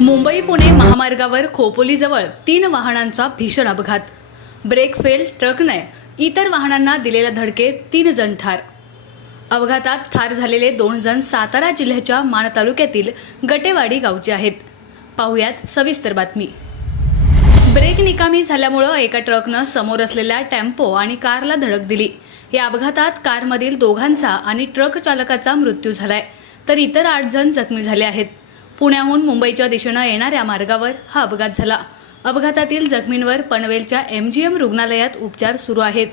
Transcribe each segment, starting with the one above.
मुंबई पुणे महामार्गावर खोपोलीजवळ तीन वाहनांचा भीषण अपघात. ब्रेक फेल ट्रकने इतर वाहनांना दिलेल्या धडकेत तीन जण ठार. अपघातात ठार झालेले दोन जण सातारा जिल्ह्याच्या माण तालुक्यातील गटेवाडी गावचे आहेत. पाहुयात सविस्तर बातमी. ब्रेक निकामी झाल्यामुळं एका ट्रकनं समोर असलेल्या टेम्पो आणि कारला धडक दिली. या अपघातात कारमधील दोघांचा आणि ट्रक चालकाचा मृत्यू झालाय. तर इतर आठ जण जखमी झाले आहेत. पुण्याहून मुंबईच्या दिशेनं येणाऱ्या मार्गावर हा अपघात झाला. अपघातातील जखमींवर पनवेलच्या एम जी एम रुग्णालयात उपचार सुरू आहेत.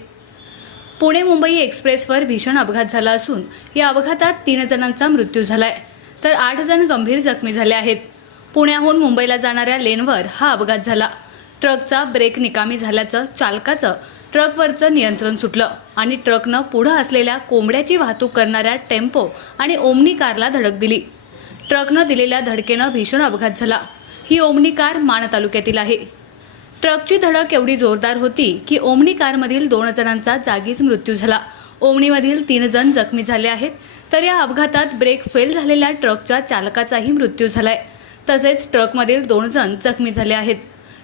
पुणे मुंबई एक्सप्रेसवर भीषण अपघात झाला असून या अपघातात तीन जणांचा मृत्यू झालाय. तर आठ जण गंभीर जखमी झाले आहेत. पुण्याहून मुंबईला जाणाऱ्या लेनवर हा अपघात झाला. ट्रकचा ब्रेक निकामी झाल्याचं चालकाचं ट्रकवरचं नियंत्रण सुटलं आणि ट्रकनं पुढं असलेल्या कोंबड्याची वाहतूक करणाऱ्या टेम्पो आणि ओमनी कारला धडक दिली. ट्रकनं दिलेल्या धडकेनं भीषण अपघात झाला. ही ओमनी कार माण तालुक्यातील आहे. ट्रकची धडक एवढी जोरदार होती की ओमनी कारमधील दोन जणांचा जागीच मृत्यू झाला. ओमनीमधील तीन जण जखमी झाले आहेत तर या अपघातात ब्रेक फेल झालेल्या ट्रकच्या चालकाचाही मृत्यू झालाय. तसेच ट्रकमधील दोन जण जखमी झाले आहेत.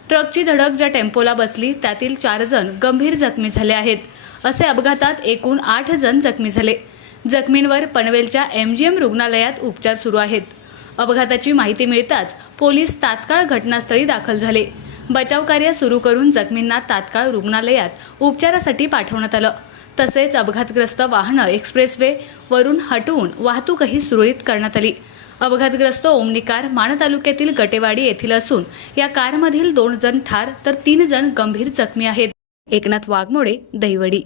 ट्रकची धडक ज्या टेम्पोला बसली त्यातील चार जण गंभीर जखमी झाले आहेत. असे अपघातात एकूण आठ जण जखमी झाले. जखमींवर पनवेलच्या एम जी एम रुग्णालयात उपचार सुरू आहेत. अपघाताची माहिती मिळताच पोलीस तात्काळ घटनास्थळी दाखल झाले. बचाव कार्य सुरू करून जखमींना तात्काळ रुग्णालयात उपचारासाठी पाठवण्यात आलं. तसेच अपघातग्रस्त वाहनं एक्सप्रेसवे वरून हटवून वाहतूकही सुरळीत करण्यात आली. अपघातग्रस्त ओमनी कार माण तालुक्यातील गटेवाडी येथील असून या कारमधील दोन जण ठार तर तीन जण गंभीर जखमी आहेत. एकनाथ वाघमोडे दहिवडी.